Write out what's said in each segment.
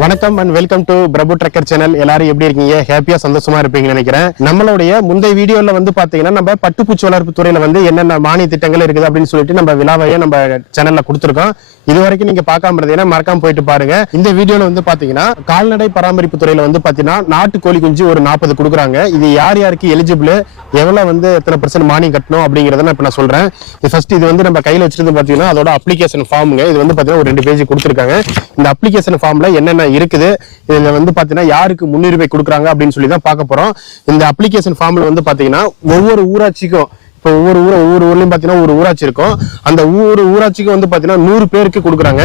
வணக்கம் and welcome to Prabhu trucker channel எல்லாரும் எப்படி இருக்கீங்க? ஹாப்பியா சந்தோஷமா இருப்பீங்கன்னு நினைக்கிறேன். நம்மளுடைய முந்தைய வீடியோல வந்து பாத்தீங்கன்னா நம்ம பட்டுப்பூச்சி வளர்ப்பு துறையில வந்து என்னென்ன மானிய திட்டங்கள் இருக்குது அப்படின்னு சொல்லிட்டு நம்ம விழாவையே நம்ம சேனல்ல கொடுத்துருக்கோம். இது வரைக்கும் நீங்க பார்க்காம இருந்தீங்கன்னா மறக்காம போயிட்டு பாருங்க. இந்த வீடியோல வந்து பாத்தீங்கன்னா கால்நடை பராமரிப்பு துறையில வந்து பாத்தீங்கன்னா நாட்டு கோழி குஞ்சு ஒரு நாற்பது கொடுக்குறாங்க. இது யார் யாருக்கு எலிஜிபிள் எவ்வளவு வந்து எத்தனை பர்சன்ட் மானியம் கட்டணும் அப்படிங்கறத நான் இப்ப நான் சொல்றேன். ஃபர்ஸ்ட் இது வந்து நம்ம கையில வச்சிருந்து பாத்தீங்கன்னா அதோட அப்ளிகேஷன் ஃபார்முங்க இது வந்து பாத்தீங்கன்னா ஒரு ரெண்டு பேஜ் கொடுத்துருக்காங்க. இந்த அப்ளிகேஷன் ஃபார்ம்ல என்னென்ன இருக்குது. இதில் வந்து பாத்தீங்கன்னா யாருக்கு முன்னுரிமை கொடுக்குறாங்க அப்படின்னு சொல்லி தான் பார்க்க போறோம். இந்த அப்ளிகேஷன் ஃபார்மில் வந்து பாத்தீங்கன்னா ஒவ்வொரு ஊராட்சிக்கும் இப்போ ஒவ்வொரு ஊர் ஒவ்வொரு ஊர்லையும் பார்த்தீங்கன்னா ஒரு ஊராட்சி இருக்கும். அந்த ஒவ்வொரு ஊராட்சிக்கு வந்து பார்த்தீங்கன்னா நூறு பேருக்கு கொடுக்குறாங்க.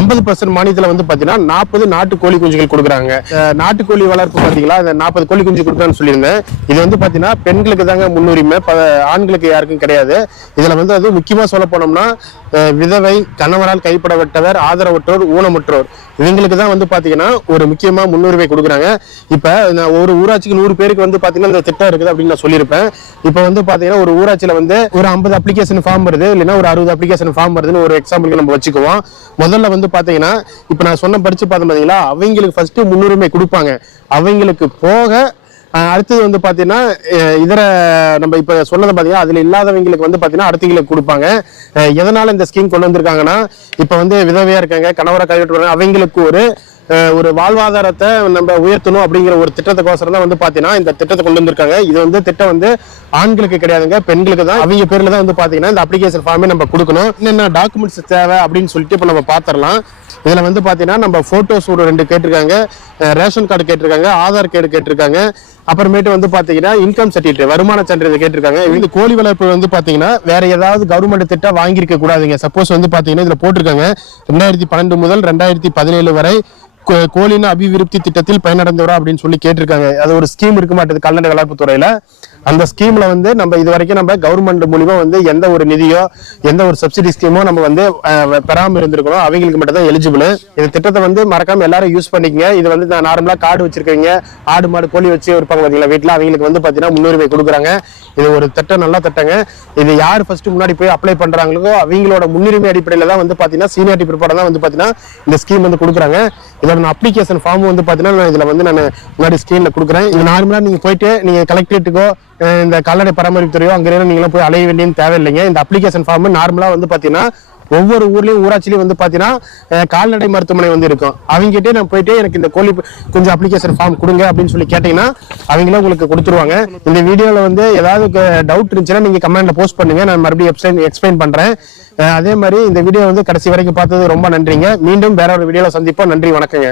ஐம்பது பர்சன்ட் மானியத்தில் வந்து பார்த்தீங்கன்னா நாற்பது நாட்டு கோழி குஞ்சுகள் கொடுக்குறாங்க. நாட்டுக்கோழி வளர்ப்பு பார்த்தீங்களா அந்த நாற்பது கோழி குஞ்சு கொடுக்குறான்னு சொல்லியிருந்தேன். இது வந்து பார்த்தீங்கன்னா பெண்களுக்கு தாங்க முன்னுரிமை ஆண்களுக்கு யாருக்கும் கிடையாது. இதில் வந்து அது முக்கியமாக சொல்ல போனோம்னா விதவை கணவரால் கைப்படப்பட்டவர் ஆதரவற்றோர் ஊனமுற்றோர். இவங்களுக்கு தான் வந்து பார்த்தீங்கன்னா ஒரு முக்கியமாக முன்னுரிமை கொடுக்குறாங்க. இப்போ ஒரு ஊராட்சிக்கு நூறு பேருக்கு வந்து பார்த்தீங்கன்னா இந்த திட்டம் இருக்குது அப்படின்னு நான் சொல்லியிருப்பேன். இப்போ வந்து பார்த்தீங்கன்னா ஒரு ஊராட்சியில வந்து ஒரு ஐம்பது அப்ளிகேஷன் ஃபார்ம் வருது. இல்லைன்னா ஒரு அறுபது அப்ளிகேஷன் ஃபார்ம் வருதுன்னு ஒரு எக்ஸாம்பிளுக்கு நம்ம வச்சுக்குவோம். முதல்ல வந்து பாத்தீங்கன்னா இப்ப நான் சொன்ன படிச்சு பார்த்தோம் பாத்தீங்களா அவங்களுக்கு ஃபர்ஸ்ட் முன்னுரிமை கொடுப்பாங்க. அவங்களுக்கு போக அடுத்தது வந்து பாத்தீங்கன்னா இதர நம்ம இப்ப சொன்னதை பாத்தீங்கன்னா அதுல இல்லாதவங்களுக்கு வந்து பாத்தீங்கன்னா அடுத்தவங்களுக்கு கொடுப்பாங்க. எதனால இந்த ஸ்கீம் கொண்டு வந்திருக்காங்கன்னா இப்ப வந்து விதவையா இருக்காங்க கணவரை கைவிட்டு அவங்களுக்கு ஒரு ஒரு வாழ்வாதாரத்தை நம்ம உயர்த்தணும் அப்படிங்கிற ஒரு திட்டத்துக்கோசரம் தான் வந்து பாத்தீங்கன்னா இந்த திட்டத்தை கொண்டு வந்திருக்காங்க. இது வந்து திட்டம் வந்து ஆண்களுக்கு கிடையாதுங்க பெண்களுக்கு தான். அவங்க பேர்ல தான் வந்து பாத்தீங்கன்னா இந்த அப்ளிகேஷன் ஃபார்மே நம்ம கொடுக்கணும். என்னென்ன டாக்குமெண்ட்ஸ் தேவை அப்படின்னு சொல்லிட்டு இப்ப நம்ம பாத்திரலாம். இதுல வந்து பாத்தீங்கன்னா நம்ம போட்டோஸ் ஒரு ரெண்டு கேட்டிருக்காங்க ரேஷன் கார்டு கேட்டிருக்காங்க ஆதார் கார்டு கேட்டிருக்காங்க. அப்புறமேட்டு வந்து பாத்தீங்கன்னா இன்கம் சர்டிஃபிகேட் வருமான சான்றிதழ் கேட்டிருக்காங்க. இது கோழி வளர்ப்பு வந்து பாத்தீங்கன்னா வேற ஏதாவது கவர்மெண்ட் திட்டம் வாங்கியிருக்க கூடாதுங்க. சப்போஸ் வந்து பாத்தீங்கன்னா இதுல போட்டிருக்காங்க ரெண்டாயிரத்தி பன்னெண்டு முதல் ரெண்டாயிரத்தி பதினேழு வரை கோழின அபிவிருத்தி திட்டத்தில் பயனடைந்தவரா அப்படின்னு சொல்லி கேட்டிருக்காங்க. அது ஒரு ஸ்கீம் இருக்க மாட்டேது கால்நடை வளர்ப்பு துறையில. அந்த ஸ்கீம்ல வந்து நம்ம இது வரைக்கும் நம்ம கவர்மெண்ட் மூலியமா வந்து எந்த ஒரு நிதியோ எந்த ஒரு சப்சிடி ஸ்கீமோ நம்ம வந்து பெறாம இருந்திருக்கணும். அவங்களுக்கு மட்டும் தான் எலிஜிபிள் இந்த திட்டத்தை வந்து மறக்காம எல்லாரும் யூஸ் பண்ணிக்கங்க. இது வந்து நான் நார்மலா காடு வச்சிருக்கீங்க ஆடு மாடு கோழி வச்சு இருப்பாங்க பாத்தீங்களா வீட்டுல அவங்களுக்கு வந்து பாத்தீங்கன்னா முன்னுரிமை கொடுக்குறாங்க. இது ஒரு திட்டம் நல்ல திட்டங்க. இது யார் ஃபர்ஸ்ட் முன்னாடி போய் அப்ளை பண்றாங்களோ அவங்களோட முன்னுரிமை அடிப்படையில தான் வந்து பாத்தீங்கன்னா சீனியாரிட்டி பிற்பாடு தான் வந்து பாத்தீங்கன்னா இந்த ஸ்கீம் வந்து கொடுக்குறாங்க. அதுக்கான அப்ளிகேஷன் ஃபார்ம் வந்து பார்த்தீங்கன்னா நான் இதில் வந்து நான் முன்னாடி ஸ்க்ரீனில் கொடுக்குறேன். இது நார்மலாக நீங்கள் போயிட்டு நீங்கள் கலெக்டரேட்டுக்கோ இந்த கால்நடை பராமரிப்பு துறையோ அங்கே நீங்களும் போய் அலைய வேண்டியது தேவையில்லைங்க. இந்த அப்ளிகேஷன் ஃபார்ம் நார்மலாக வந்து பார்த்தீங்கன்னா ஒவ்வொரு ஊர்லயும் ஊராட்சியிலயும் வந்து பாத்தீங்கன்னா கால்நடை மருத்துவமனை வந்து இருக்கும். அவங்ககிட்டே நான் போயிட்டு எனக்கு இந்த கோழி கொஞ்சம் அப்ளிகேஷன் ஃபார்ம் கொடுங்க அப்படின்னு சொல்லி கேட்டீங்கன்னா அவங்களே உங்களுக்கு கொடுத்துருவாங்க. இந்த வீடியோல வந்து ஏதாவது டவுட் இருந்துச்சுன்னா நீங்க கமெண்ட்ல போஸ்ட் பண்ணுங்க. நான் மறுபடியும் எக்ஸ்பிளைன் எக்ஸ்பிளைன் பண்றேன். அதே மாதிரி இந்த வீடியோ வந்து கடைசி வரைக்கும் பார்த்தது ரொம்ப நன்றிங்க. மீண்டும் வேற ஒரு வீடியோல சந்திப்போம். நன்றி வணக்கங்க.